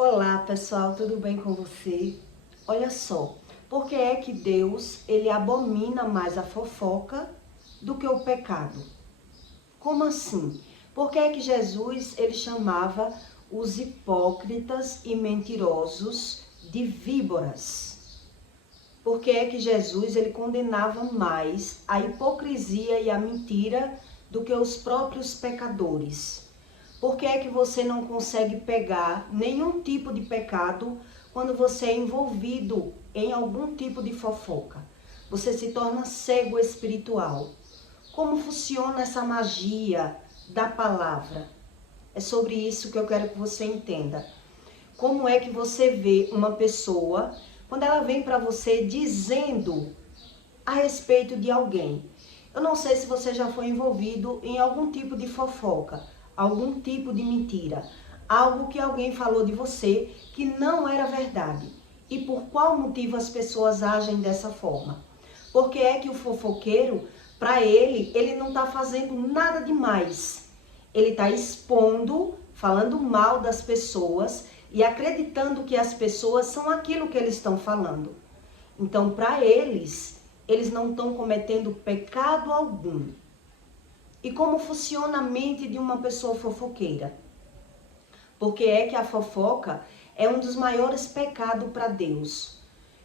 Olá pessoal, tudo bem com você? Olha só, por que é que Deus ele abomina mais a fofoca do que o pecado? Como assim? Por que é que Jesus ele chamava os hipócritas e mentirosos de víboras? Por que é que Jesus ele condenava mais a hipocrisia e a mentira do que os próprios pecadores? Por que é que você não consegue pegar nenhum tipo de pecado quando você é envolvido em algum tipo de fofoca? Você se torna cego espiritual. Como funciona essa magia da palavra? É sobre isso que eu quero que você entenda. Como é que você vê uma pessoa quando ela vem para você dizendo a respeito de alguém? Eu não sei se você já foi envolvido em algum tipo de fofoca, algum tipo de mentira, algo que alguém falou de você que não era verdade. E por qual motivo as pessoas agem dessa forma? Porque é que o fofoqueiro, para ele não está fazendo nada demais. Ele está expondo, falando mal das pessoas e acreditando que as pessoas são aquilo que eles estão falando. Então, para eles não estão cometendo pecado algum. E como funciona a mente de uma pessoa fofoqueira? Porque é que a fofoca é um dos maiores pecados para Deus.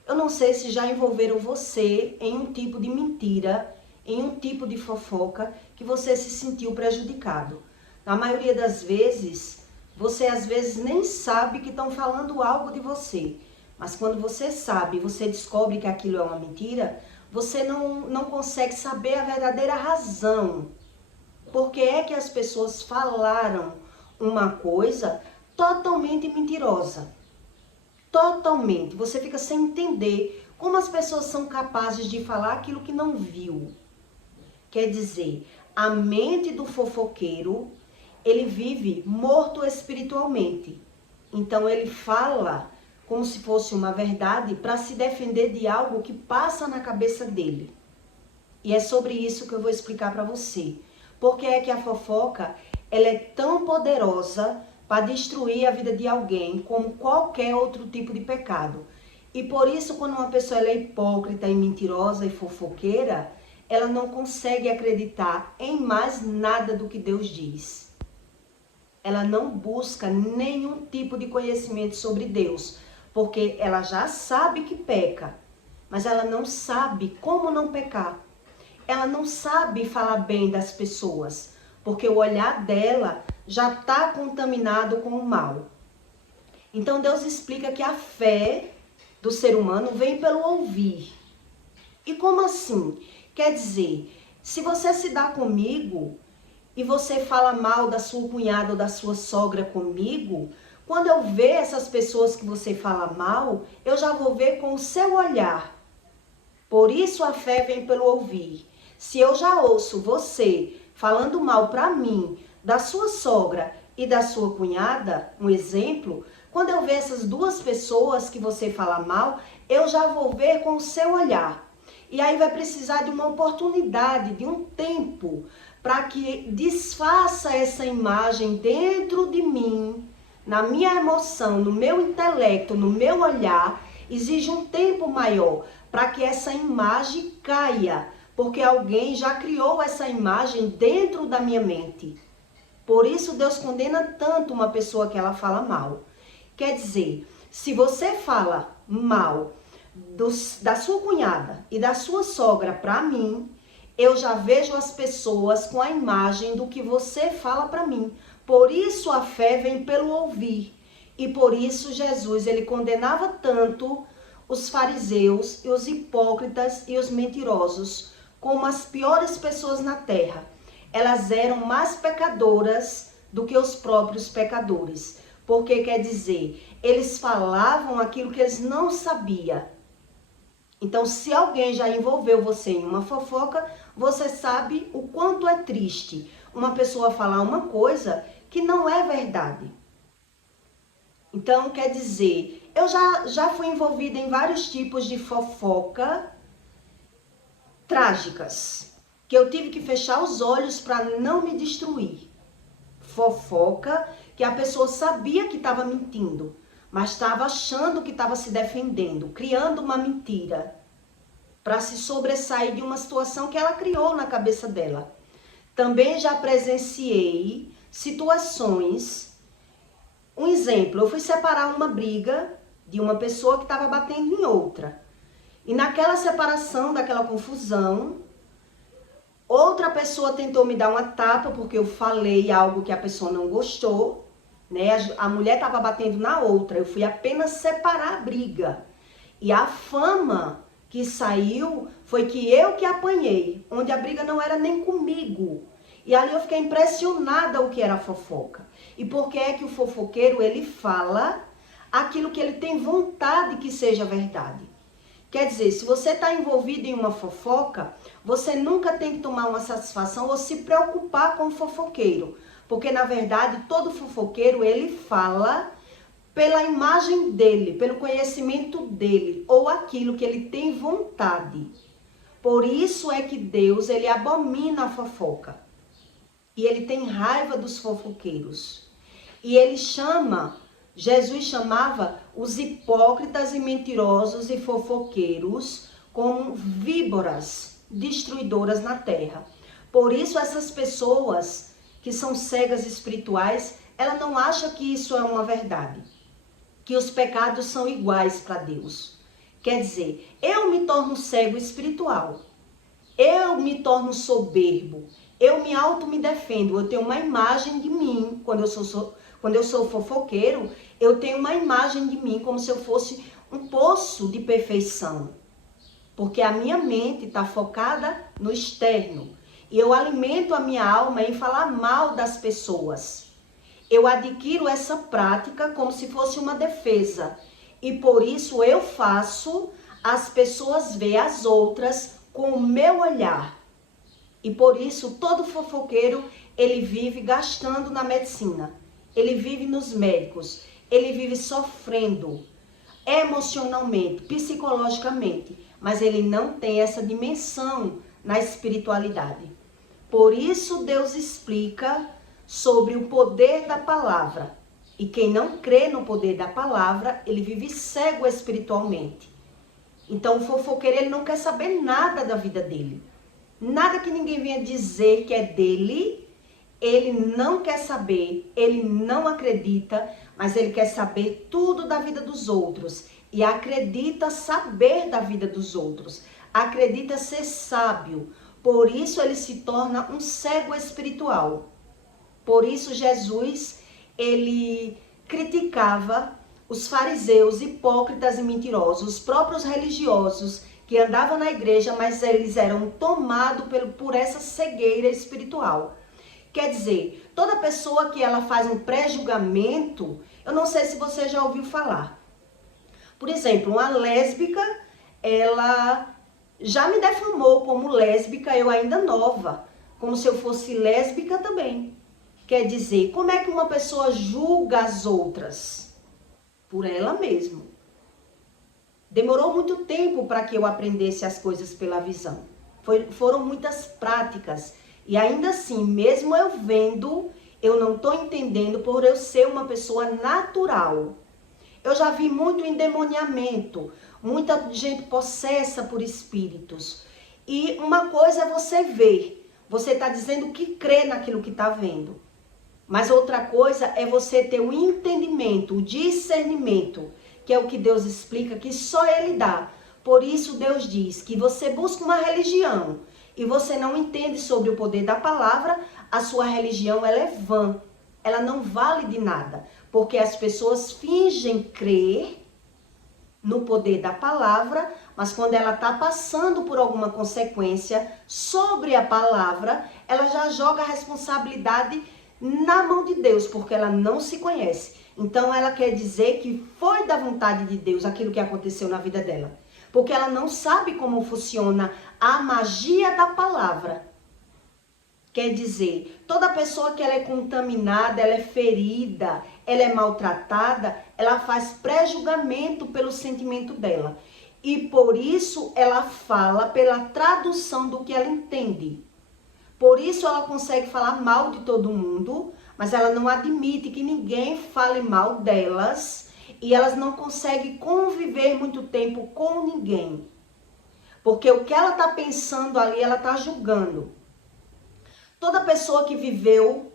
Eu não sei se já envolveram você em um tipo de mentira, em um tipo de fofoca que você se sentiu prejudicado. Na maioria das vezes, você às vezes nem sabe que estão falando algo de você. Mas quando você sabe, você descobre que aquilo é uma mentira, você não consegue saber a verdadeira razão. Porque é que as pessoas falaram uma coisa totalmente mentirosa. Totalmente. Você fica sem entender como as pessoas são capazes de falar aquilo que não viu. Quer dizer, a mente do fofoqueiro, ele vive morto espiritualmente. Então ele fala como se fosse uma verdade para se defender de algo que passa na cabeça dele. E é sobre isso que eu vou explicar para você. Porque é que a fofoca, ela é tão poderosa para destruir a vida de alguém como qualquer outro tipo de pecado. E por isso, quando uma pessoa ela é hipócrita e mentirosa e fofoqueira, ela não consegue acreditar em mais nada do que Deus diz. Ela não busca nenhum tipo de conhecimento sobre Deus, porque ela já sabe que peca, mas ela não sabe como não pecar. Ela não sabe falar bem das pessoas, porque o olhar dela já está contaminado com o mal. Então Deus explica que a fé do ser humano vem pelo ouvir. E como assim? Quer dizer, se você se dá comigo e você fala mal da sua cunhada ou da sua sogra comigo, quando eu ver essas pessoas que você fala mal, eu já vou ver com o seu olhar. Por isso a fé vem pelo ouvir. Se eu já ouço você falando mal para mim da sua sogra e da sua cunhada, um exemplo, quando eu ver essas duas pessoas que você fala mal, eu já vou ver com o seu olhar. E aí vai precisar de uma oportunidade, de um tempo, para que desfaça essa imagem dentro de mim, na minha emoção, no meu intelecto, no meu olhar. Exige um tempo maior para que essa imagem caia, porque alguém já criou essa imagem dentro da minha mente. Por isso Deus condena tanto uma pessoa que ela fala mal. Quer dizer, se você fala mal da sua cunhada e da sua sogra para mim, eu já vejo as pessoas com a imagem do que você fala para mim. Por isso a fé vem pelo ouvir. E por isso Jesus, ele condenava tanto os fariseus e os hipócritas e os mentirosos como as piores pessoas na terra. Elas eram mais pecadoras do que os próprios pecadores. Porque quer dizer, eles falavam aquilo que eles não sabiam. Então, se alguém já envolveu você em uma fofoca, você sabe o quanto é triste uma pessoa falar uma coisa que não é verdade. Então, quer dizer, eu já fui envolvida em vários tipos de fofoca trágicas, que eu tive que fechar os olhos para não me destruir. Fofoca que a pessoa sabia que estava mentindo, mas estava achando que estava se defendendo, criando uma mentira para se sobressair de uma situação que ela criou na cabeça dela. Também já presenciei situações, um exemplo, eu fui separar uma briga de uma pessoa que estava batendo em outra. E naquela separação, daquela confusão, outra pessoa tentou me dar uma tapa porque eu falei algo que a pessoa não gostou, né? A mulher estava batendo na outra, eu fui apenas separar a briga. E a fama que saiu foi que eu que apanhei, onde a briga não era nem comigo. E ali eu fiquei impressionada o que era fofoca. E por que é que o fofoqueiro, ele fala aquilo que ele tem vontade que seja verdade. Quer dizer, se você está envolvido em uma fofoca, você nunca tem que tomar uma satisfação ou se preocupar com o fofoqueiro. Porque, na verdade, todo fofoqueiro, ele fala pela imagem dele, pelo conhecimento dele, ou aquilo que ele tem vontade. Por isso é que Deus, ele abomina a fofoca. E ele tem raiva dos fofoqueiros. E ele chama, Jesus chamava os hipócritas e mentirosos e fofoqueiros como víboras destruidoras na terra. Por isso essas pessoas que são cegas espirituais, ela não acha que isso é uma verdade, que os pecados são iguais para Deus. Quer dizer, eu me torno cego espiritual, eu me torno soberbo, eu me defendo, eu tenho uma imagem de mim, quando eu sou fofoqueiro, eu tenho uma imagem de mim como se eu fosse um poço de perfeição. Porque a minha mente está focada no externo. E eu alimento a minha alma em falar mal das pessoas. Eu adquiro essa prática como se fosse uma defesa. E por isso eu faço as pessoas ver as outras com o meu olhar. E por isso todo fofoqueiro, ele vive gastando na medicina. Ele vive nos médicos. Ele vive sofrendo emocionalmente, psicologicamente. Mas ele não tem essa dimensão na espiritualidade. Por isso Deus explica sobre o poder da palavra. E quem não crê no poder da palavra, ele vive cego espiritualmente. Então o fofoqueiro, ele não quer saber nada da vida dele. Nada que ninguém venha dizer que é dele, ele não quer saber, ele não acredita, mas ele quer saber tudo da vida dos outros. E acredita saber da vida dos outros. Acredita ser sábio. Por isso ele se torna um cego espiritual. Por isso Jesus, ele criticava os fariseus, hipócritas e mentirosos, os próprios religiosos que andavam na igreja, mas eles eram tomados por essa cegueira espiritual. Quer dizer, toda pessoa que ela faz um pré-julgamento, eu não sei se você já ouviu falar. Por exemplo, uma lésbica, ela já me defamou como lésbica, eu ainda nova, como se eu fosse lésbica também. Quer dizer, como é que uma pessoa julga as outras? Por ela mesma. Demorou muito tempo para que eu aprendesse as coisas pela visão. Foram muitas práticas. E ainda assim, mesmo eu vendo, eu não estou entendendo por eu ser uma pessoa natural. Eu já vi muito endemoniamento, muita gente possessa por espíritos. E uma coisa é você ver, você está dizendo que crê naquilo que está vendo. Mas outra coisa é você ter o entendimento, o discernimento, que é o que Deus explica, que só Ele dá. Por isso Deus diz que você busca uma religião e você não entende sobre o poder da palavra, a sua religião ela é vã, ela não vale de nada. Porque as pessoas fingem crer no poder da palavra, mas quando ela está passando por alguma consequência sobre a palavra, ela já joga a responsabilidade na mão de Deus, porque ela não se conhece. Então ela quer dizer que foi da vontade de Deus aquilo que aconteceu na vida dela. Porque ela não sabe como funciona a magia da palavra. Quer dizer, toda pessoa que ela é contaminada, ela é ferida, ela é maltratada, ela faz pré-julgamento pelo sentimento dela. E por isso ela fala pela tradução do que ela entende. Por isso ela consegue falar mal de todo mundo, mas ela não admite que ninguém fale mal delas e elas não conseguem conviver muito tempo com ninguém. Porque o que ela está pensando ali, ela está julgando. Toda pessoa que viveu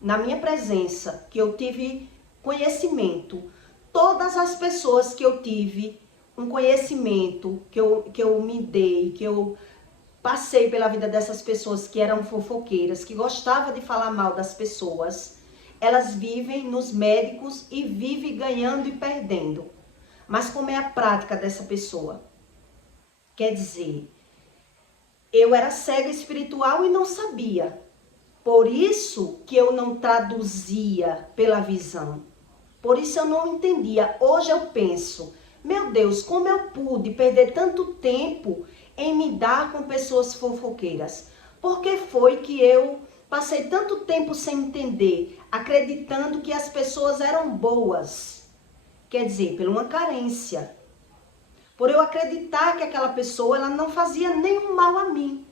na minha presença, que eu tive conhecimento, todas as pessoas que eu tive um conhecimento, que eu me dei, que eu passei pela vida dessas pessoas que eram fofoqueiras, que gostavam de falar mal das pessoas, elas vivem nos médicos e vivem ganhando e perdendo. Mas como é a prática dessa pessoa? Quer dizer, eu era cega espiritual e não sabia. Por isso que eu não traduzia pela visão. Por isso eu não entendia. Hoje eu penso, meu Deus, como eu pude perder tanto tempo em me dar com pessoas fofoqueiras? Por que foi que eu passei tanto tempo sem entender, acreditando que as pessoas eram boas? Quer dizer, por uma carência. Por eu acreditar que aquela pessoa ela não fazia nenhum mal a mim.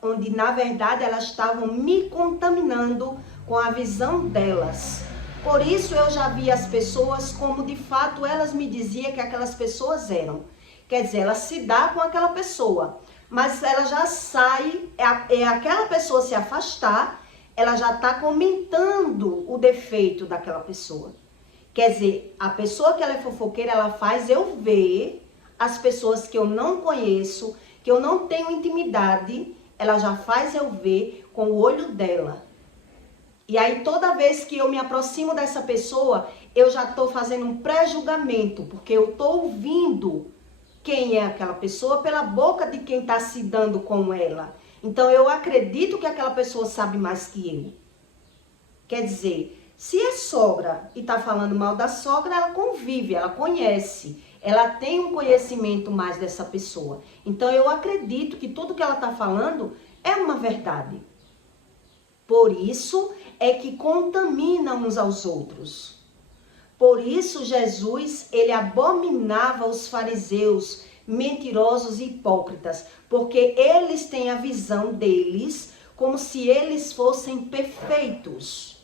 Onde, na verdade, elas estavam me contaminando com a visão delas. Por isso, eu já vi as pessoas como, de fato, elas me diziam que aquelas pessoas eram. Quer dizer, ela se dá com aquela pessoa, mas ela já sai, aquela pessoa se afastar, ela já está comentando o defeito daquela pessoa. Quer dizer, a pessoa que ela é fofoqueira, ela faz eu ver as pessoas que eu não conheço, que eu não tenho intimidade, ela já faz eu ver com o olho dela. E aí toda vez que eu me aproximo dessa pessoa, eu já estou fazendo um pré-julgamento, porque eu estou ouvindo quem é aquela pessoa pela boca de quem está se dando com ela. Então eu acredito que aquela pessoa sabe mais que eu. Quer dizer, se é sogra e está falando mal da sogra, ela convive, ela conhece. Ela tem um conhecimento mais dessa pessoa. Então, eu acredito que tudo que ela está falando é uma verdade. Por isso é que contamina uns aos outros. Por isso, Jesus, ele abominava os fariseus, mentirosos e hipócritas, porque eles têm a visão deles como se eles fossem perfeitos.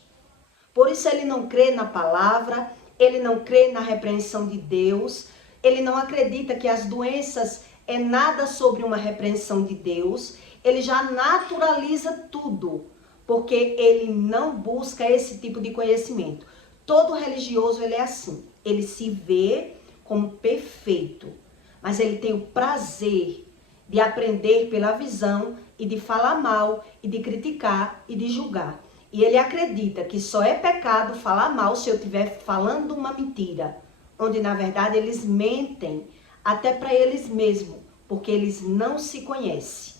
Por isso, ele não crê na palavra, ele não crê na repreensão de Deus. Ele não acredita que as doenças é nada sobre uma repreensão de Deus. Ele já naturaliza tudo, porque ele não busca esse tipo de conhecimento. Todo religioso ele é assim. Ele se vê como perfeito, mas ele tem o prazer de aprender pela visão e de falar mal e de criticar e de julgar. E ele acredita que só é pecado falar mal se eu estiver falando uma mentira. Onde, na verdade, eles mentem até para eles mesmos, porque eles não se conhecem.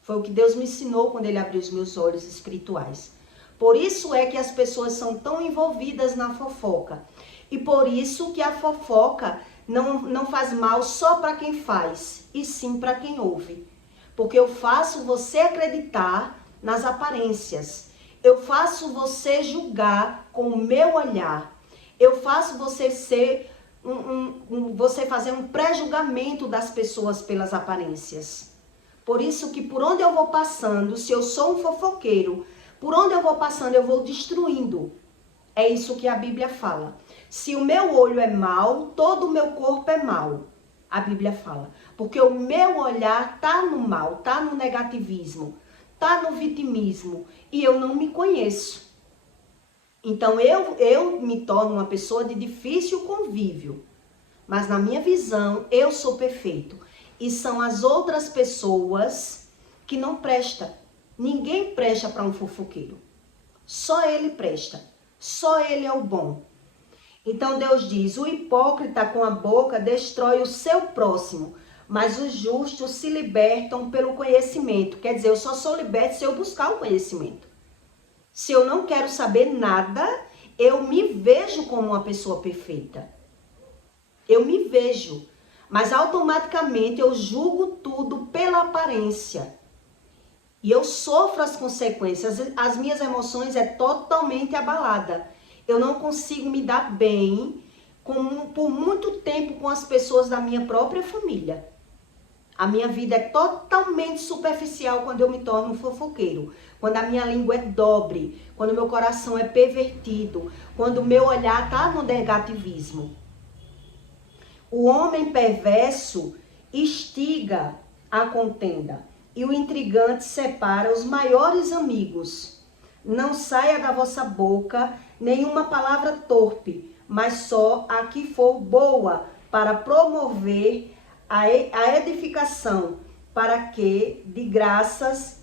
Foi o que Deus me ensinou quando ele abriu os meus olhos espirituais. Por isso é que as pessoas são tão envolvidas na fofoca. E por isso que a fofoca não faz mal só para quem faz, e sim para quem ouve. Porque eu faço você acreditar nas aparências. Eu faço você julgar com o meu olhar. Eu faço você você fazer um pré-julgamento das pessoas pelas aparências. Por isso que por onde eu vou passando, se eu sou um fofoqueiro, por onde eu vou passando eu vou destruindo. É isso que a Bíblia fala. Se o meu olho é mau, todo o meu corpo é mau. A Bíblia fala. Porque o meu olhar tá no mal, tá no negativismo, tá no vitimismo. E eu não me conheço. Então, eu me torno uma pessoa de difícil convívio. Mas na minha visão, eu sou perfeito. E são as outras pessoas que não prestam. Ninguém presta para um fofoqueiro. Só ele presta. Só ele é o bom. Então, Deus diz, o hipócrita com a boca destrói o seu próximo, mas os justos se libertam pelo conhecimento. Quer dizer, eu só sou liberto se eu buscar o conhecimento. Se eu não quero saber nada, eu me vejo como uma pessoa perfeita. Eu me vejo. Mas automaticamente eu julgo tudo pela aparência. E eu sofro as consequências. As minhas emoções é totalmente abalada. Eu não consigo me dar bem por muito tempo com as pessoas da minha própria família. A minha vida é totalmente superficial quando eu me torno um fofoqueiro. Quando a minha língua é dobre, quando o meu coração é pervertido, quando o meu olhar está no negativismo. O homem perverso instiga a contenda e o intrigante separa os maiores amigos. Não saia da vossa boca nenhuma palavra torpe, mas só a que for boa para promover a edificação, para que dê graças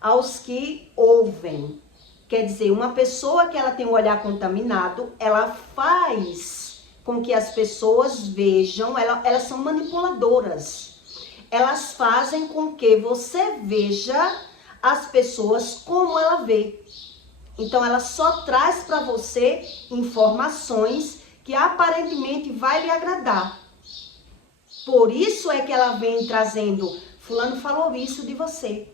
aos que ouvem. Quer dizer, uma pessoa que ela tem um olhar contaminado, ela faz com que as pessoas vejam, elas são manipuladoras. Elas fazem com que você veja as pessoas como ela vê. Então, ela só traz para você informações que aparentemente vai lhe agradar. Por isso é que ela vem trazendo, fulano falou isso de você.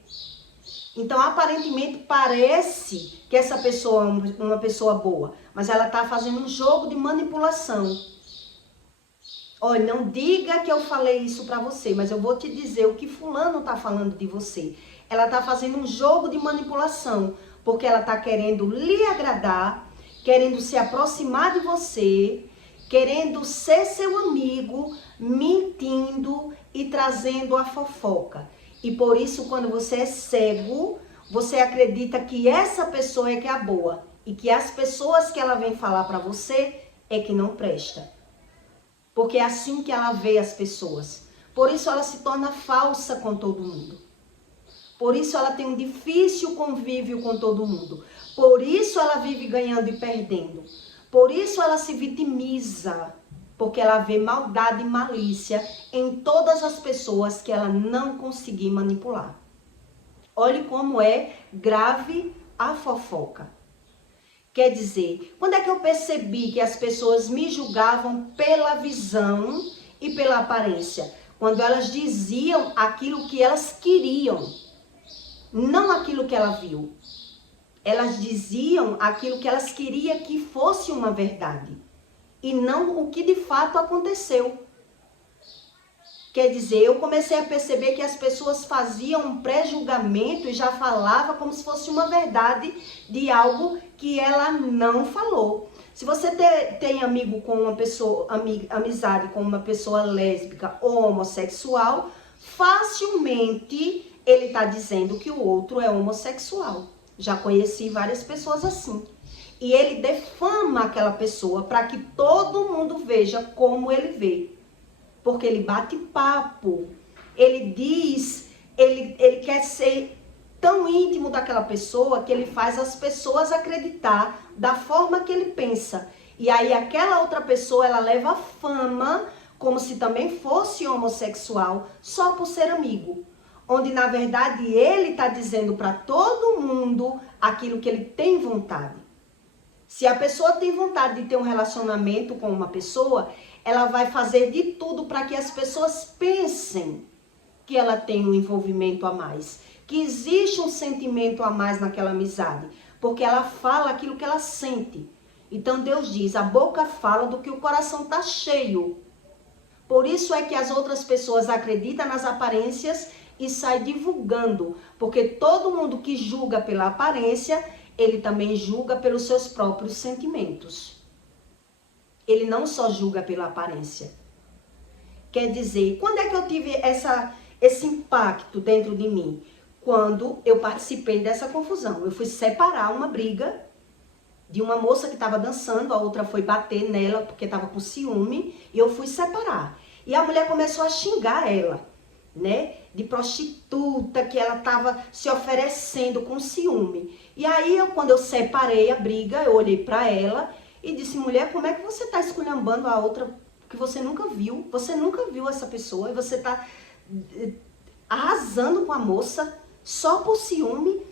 Então, aparentemente, parece que essa pessoa é uma pessoa boa, mas ela está fazendo um jogo de manipulação. Olha, não diga que eu falei isso para você, mas eu vou te dizer o que fulano está falando de você. Ela está fazendo um jogo de manipulação, porque ela está querendo lhe agradar, querendo se aproximar de você, querendo ser seu amigo, mentindo e trazendo a fofoca. E por isso, quando você é cego, você acredita que essa pessoa é que é a boa e que as pessoas que ela vem falar para você é que não presta. Porque é assim que ela vê as pessoas. Por isso ela se torna falsa com todo mundo. Por isso ela tem um difícil convívio com todo mundo. Por isso ela vive ganhando e perdendo. Por isso ela se vitimiza. Porque ela vê maldade e malícia em todas as pessoas que ela não conseguir manipular. Olhe como é grave a fofoca. Quer dizer, quando é que eu percebi que as pessoas me julgavam pela visão e pela aparência? Quando elas diziam aquilo que elas queriam, não aquilo que ela viu. Elas diziam aquilo que elas queriam que fosse uma verdade e não o que de fato aconteceu. Quer dizer, eu comecei a perceber que as pessoas faziam um pré-julgamento e já falava como se fosse uma verdade de algo que ela não falou. Se você tem amigo com uma pessoa, amizade com uma pessoa lésbica ou homossexual, facilmente ele está dizendo que o outro é homossexual. Já conheci várias pessoas assim. E ele defama aquela pessoa para que todo mundo veja como ele vê. Porque ele bate papo, ele diz, ele quer ser tão íntimo daquela pessoa que ele faz as pessoas acreditar da forma que ele pensa. E aí aquela outra pessoa, ela leva fama como se também fosse homossexual, só por ser amigo. Onde na verdade ele está dizendo para todo mundo aquilo que ele tem vontade. Se a pessoa tem vontade de ter um relacionamento com uma pessoa, ela vai fazer de tudo para que as pessoas pensem que ela tem um envolvimento a mais, que existe um sentimento a mais naquela amizade, porque ela fala aquilo que ela sente. Então Deus diz, a boca fala do que o coração está cheio. Por isso é que as outras pessoas acreditam nas aparências e saem divulgando, porque todo mundo que julga pela aparência, ele também julga pelos seus próprios sentimentos. Ele não só julga pela aparência. Quer dizer, quando é que eu tive esse impacto dentro de mim? Quando eu participei dessa confusão. Eu fui separar uma briga de uma moça que estava dançando, a outra foi bater nela porque estava com ciúme, e eu fui separar. E a mulher começou a xingar ela, né? De prostituta, que ela estava se oferecendo com ciúme. E aí, quando eu separei a briga, eu olhei para ela e disse, mulher, como é que você está esculhambando a outra que você nunca viu? Você nunca viu essa pessoa e você está arrasando com a moça só por ciúme?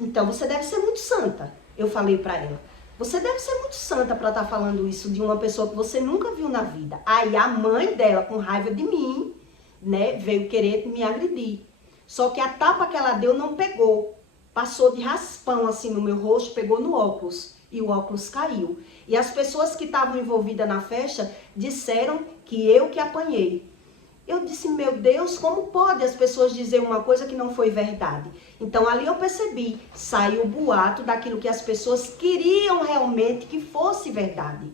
Então, você deve ser muito santa. Eu falei para ela, você deve ser muito santa para estar falando isso de uma pessoa que você nunca viu na vida. Aí a mãe dela, com raiva de mim, né, veio querer me agredir. Só que a tapa que ela deu não pegou. Passou de raspão assim no meu rosto, pegou no óculos. E o óculos caiu. E as pessoas que estavam envolvidas na festa disseram que eu que apanhei. Eu disse, meu Deus, como pode as pessoas dizer uma coisa que não foi verdade? Então ali eu percebi, saiu o boato daquilo que as pessoas queriam realmente que fosse verdade.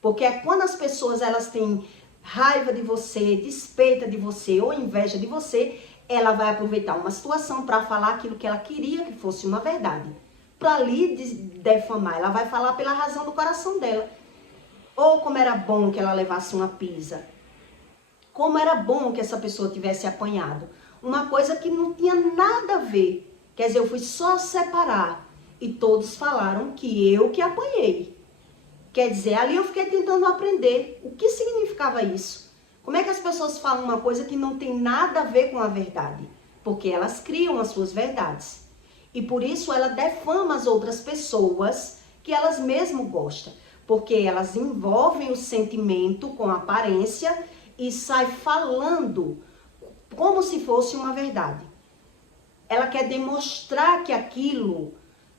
Porque é quando as pessoas elas têm raiva de você, despeita de você ou inveja de você, ela vai aproveitar uma situação para falar aquilo que ela queria que fosse uma verdade. Para lhe defamar, ela vai falar pela razão do coração dela. Ou como era bom que ela levasse uma pisa. Como era bom que essa pessoa tivesse apanhado. Uma coisa que não tinha nada a ver. Quer dizer, eu fui só separar. E todos falaram que eu que apanhei. Quer dizer, ali eu fiquei tentando aprender o que significava isso. Como é que as pessoas falam uma coisa que não tem nada a ver com a verdade? Porque elas criam as suas verdades. E por isso ela defama as outras pessoas que elas mesmo gostam. Porque elas envolvem o sentimento com a aparência e sai falando como se fosse uma verdade. Ela quer demonstrar que aquilo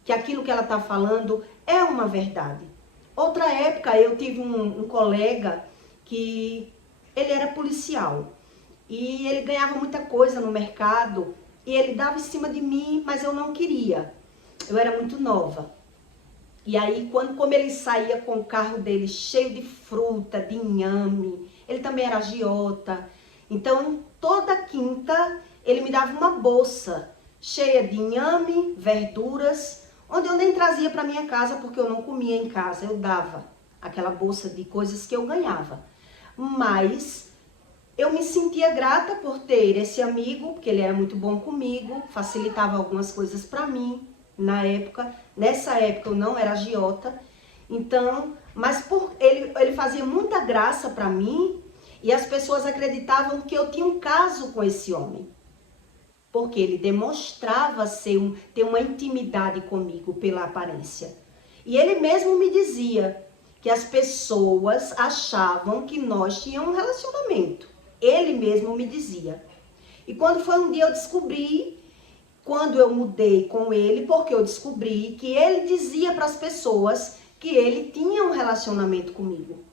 que ela está falando é uma verdade. Outra época eu tive um colega que ele era policial e ele ganhava muita coisa no mercado e ele dava em cima de mim, mas eu não queria. Eu era muito nova. E aí, como ele saía com o carro dele cheio de fruta, de inhame, ele também era agiota. Então, toda quinta, ele me dava uma bolsa cheia de inhame, verduras, onde eu nem trazia para minha casa, porque eu não comia em casa. Eu dava aquela bolsa de coisas que eu ganhava. Mas eu me sentia grata por ter esse amigo, porque ele era muito bom comigo, facilitava algumas coisas para mim. Nessa época eu não era agiota, então, mas ele fazia muita graça para mim e as pessoas acreditavam que eu tinha um caso com esse homem, porque ele demonstrava ter uma intimidade comigo pela aparência. E ele mesmo me dizia que as pessoas achavam que nós tínhamos um relacionamento. Ele mesmo me dizia. E quando foi um dia eu descobri, quando eu mudei com ele, porque eu descobri que ele dizia para as pessoas que ele tinha um relacionamento comigo.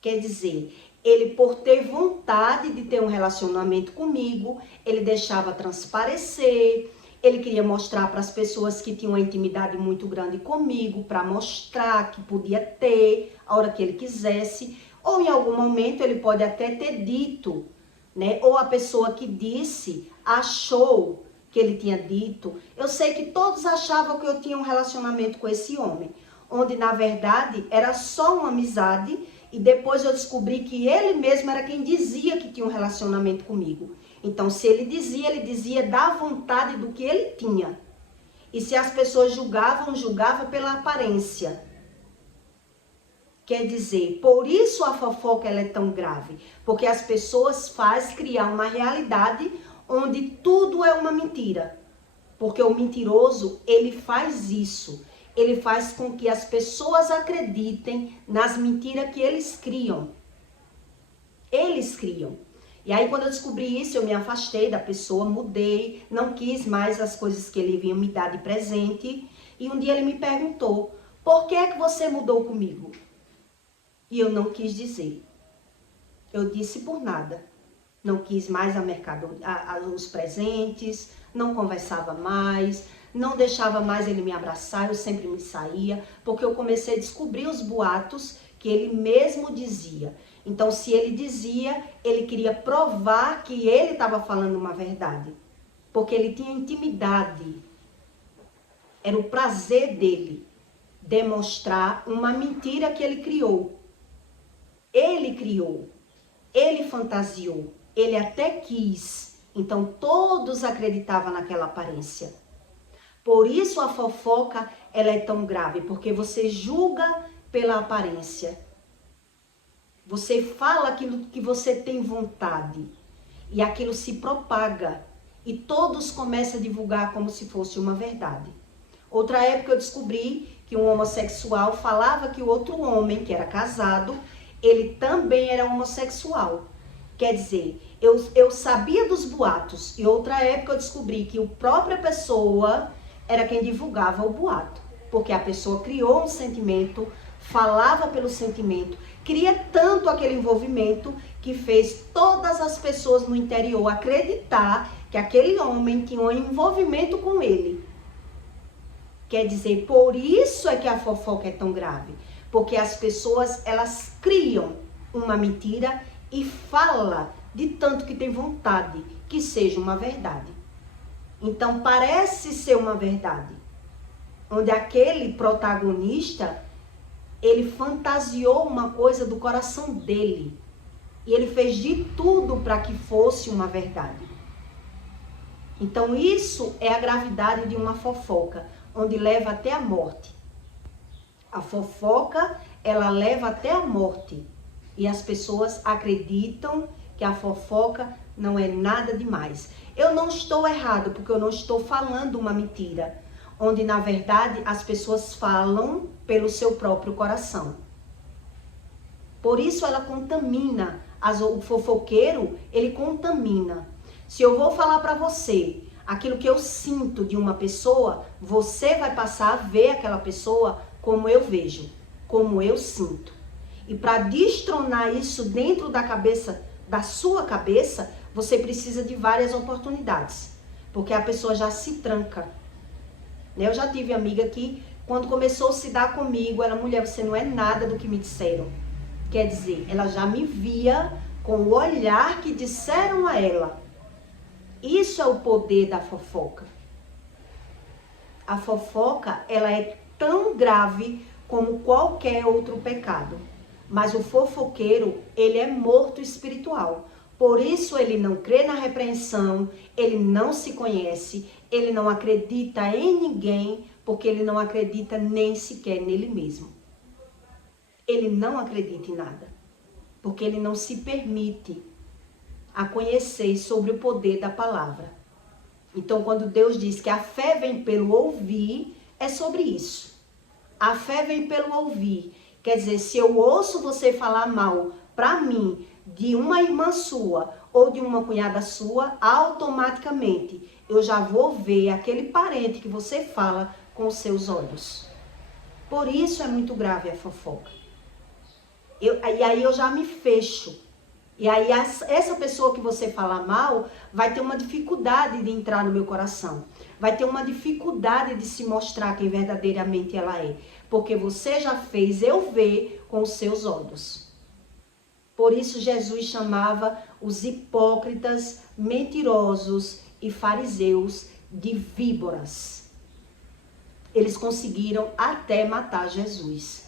Quer dizer, ele por ter vontade de ter um relacionamento comigo, ele deixava transparecer, ele queria mostrar para as pessoas que tinham uma intimidade muito grande comigo, para mostrar que podia ter a hora que ele quisesse, ou em algum momento ele pode até ter dito, né? Ou a pessoa que disse achou que ele tinha dito. Eu sei que todos achavam que eu tinha um relacionamento com esse homem, onde na verdade era só uma amizade e depois eu descobri que ele mesmo era quem dizia que tinha um relacionamento comigo. Então se ele dizia da vontade do que ele tinha. E se as pessoas julgavam pela aparência. Quer dizer, por isso a fofoca ela é tão grave, porque as pessoas fazem criar uma realidade onde tudo é uma mentira. Porque o mentiroso, ele faz isso. Ele faz com que as pessoas acreditem nas mentiras que eles criam. Eles criam. E aí quando eu descobri isso, eu me afastei da pessoa, mudei, não quis mais as coisas que ele vinha me dar de presente. E um dia ele me perguntou, por que é que você mudou comigo? E eu não quis dizer. Eu disse por nada. Não quis mais os presentes, não conversava mais, não deixava mais ele me abraçar, eu sempre me saía, porque eu comecei a descobrir os boatos que ele mesmo dizia. Então, se ele dizia, ele queria provar que ele estava falando uma verdade, porque ele tinha intimidade. Era o prazer dele demonstrar uma mentira que ele criou. Ele fantasiou. Ele até quis, então todos acreditavam naquela aparência. Por isso a fofoca ela é tão grave, porque você julga pela aparência. Você fala aquilo que você tem vontade e aquilo se propaga e todos começam a divulgar como se fosse uma verdade. Outra época eu descobri que um homossexual falava que o outro homem, que era casado, ele também era homossexual. Quer dizer, eu sabia dos boatos e outra época eu descobri que a própria pessoa era quem divulgava o boato. Porque a pessoa criou um sentimento falava pelo sentimento, queria tanto aquele envolvimento que fez todas as pessoas no interior acreditar que aquele homem tinha um envolvimento com ele. Quer dizer, por isso é que a fofoca é tão grave. Porque as pessoas, elas criam uma mentira e falam de tanto que tem vontade que seja uma verdade. Então, parece ser uma verdade. Onde aquele protagonista, ele fantasiou uma coisa do coração dele. E ele fez de tudo para que fosse uma verdade. Então, isso é a gravidade de uma fofoca, onde leva até a morte. A fofoca, ela leva até a morte. E as pessoas acreditam que a fofoca não é nada demais. Eu não estou errado, porque eu não estou falando uma mentira. Onde, na verdade, as pessoas falam pelo seu próprio coração. Por isso ela contamina. O fofoqueiro, ele contamina. Se eu vou falar para você aquilo que eu sinto de uma pessoa, você vai passar a ver aquela pessoa como eu vejo, como eu sinto. E para destronar isso dentro da cabeça, da sua cabeça, você precisa de várias oportunidades. Porque a pessoa já se tranca. Eu já tive amiga que, quando começou a se dar comigo, ela, mulher, você não é nada do que me disseram. Quer dizer, ela já me via com o olhar que disseram a ela. Isso é o poder da fofoca. A fofoca, ela é tão grave como qualquer outro pecado. Mas o fofoqueiro, ele é morto espiritual. Por isso ele não crê na repreensão, ele não se conhece, ele não acredita em ninguém, porque ele não acredita nem sequer nele mesmo. Ele não acredita em nada, porque ele não se permite a conhecer sobre o poder da palavra. Então, quando Deus diz que a fé vem pelo ouvir, é sobre isso. A fé vem pelo ouvir. Quer dizer, se eu ouço você falar mal para mim de uma irmã sua ou de uma cunhada sua, automaticamente eu já vou ver aquele parente que você fala com os seus olhos. Por isso é muito grave a fofoca. E aí eu já me fecho. E aí essa pessoa que você fala mal vai ter uma dificuldade de entrar no meu coração. Vai ter uma dificuldade de se mostrar quem verdadeiramente ela é. Porque você já fez eu ver com os seus olhos. Por isso Jesus chamava os hipócritas, mentirosos e fariseus de víboras. Eles conseguiram até matar Jesus.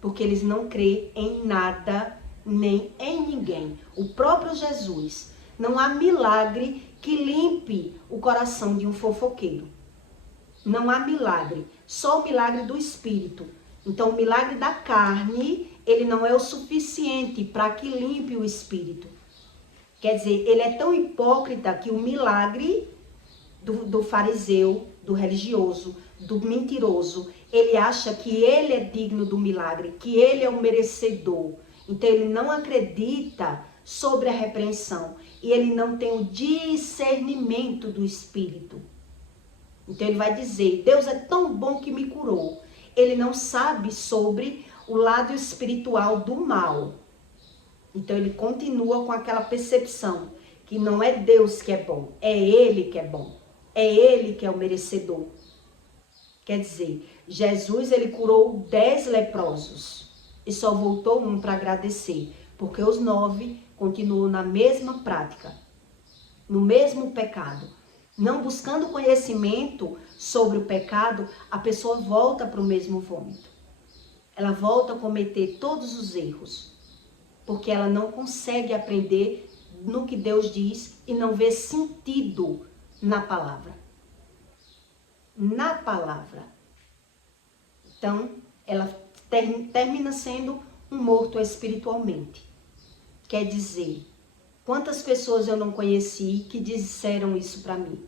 Porque eles não creem em nada, nem em ninguém. O próprio Jesus. Não há milagre que limpe o coração de um fofoqueiro. Não há milagre. Só o milagre do Espírito. Então, o milagre da carne, ele não é o suficiente para que limpe o Espírito. Quer dizer, ele é tão hipócrita que o milagre do fariseu, do religioso, do mentiroso, ele acha que ele é digno do milagre, que ele é o merecedor. Então, ele não acredita sobre a repreensão. E ele não tem o discernimento do Espírito. Então, ele vai dizer, Deus é tão bom que me curou. Ele não sabe sobre o lado espiritual do mal. Então, ele continua com aquela percepção que não é Deus que é bom, é ele que é bom. É ele que é o merecedor. Quer dizer, Jesus, ele curou 10 leprosos e só voltou um para agradecer, porque os 9 continuam na mesma prática, no mesmo pecado. Não buscando conhecimento sobre o pecado, a pessoa volta para o mesmo vômito. Ela volta a cometer todos os erros, porque ela não consegue aprender no que Deus diz e não vê sentido na palavra. Na palavra. Então, ela termina sendo um morto espiritualmente. Quer dizer, quantas pessoas eu não conheci que disseram isso para mim?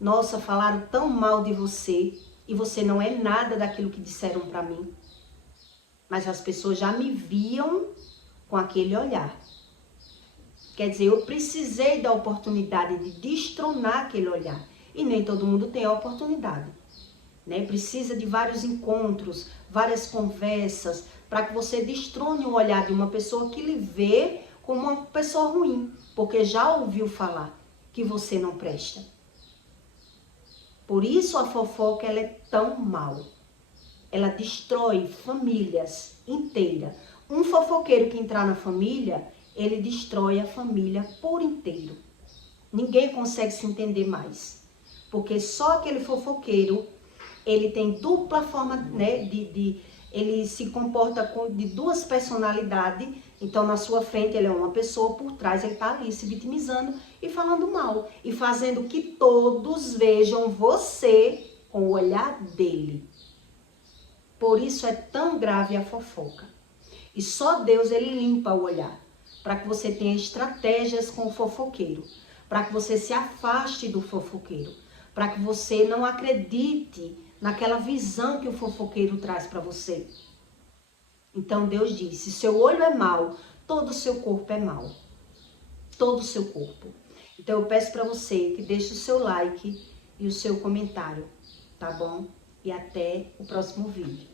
Nossa, falaram tão mal de você e você não é nada daquilo que disseram para mim. Mas as pessoas já me viam com aquele olhar. Quer dizer, eu precisei da oportunidade de destronar aquele olhar. E nem todo mundo tem a oportunidade. né? Precisa de vários encontros, várias conversas, para que você destrone o olhar de uma pessoa que lhe vê como uma pessoa ruim, porque já ouviu falar que você não presta. Por isso a fofoca ela é tão mal. Ela destrói famílias inteiras. Um fofoqueiro que entrar na família, ele destrói a família por inteiro. Ninguém consegue se entender mais. Porque só aquele fofoqueiro, ele tem dupla forma, né, ele se comporta de duas personalidades. Então, na sua frente, ele é uma pessoa, por trás, ele está ali se vitimizando e falando mal. E fazendo que todos vejam você com o olhar dele. Por isso é tão grave a fofoca. E só Deus, ele limpa o olhar. Para que você tenha estratégias com o fofoqueiro. Para que você se afaste do fofoqueiro. Para que você não acredite naquela visão que o fofoqueiro traz para você. Então Deus disse, seu olho é mau, todo o seu corpo é mau. Todo o seu corpo. Então eu peço para você que deixe o seu like e o seu comentário, tá bom? E até o próximo vídeo.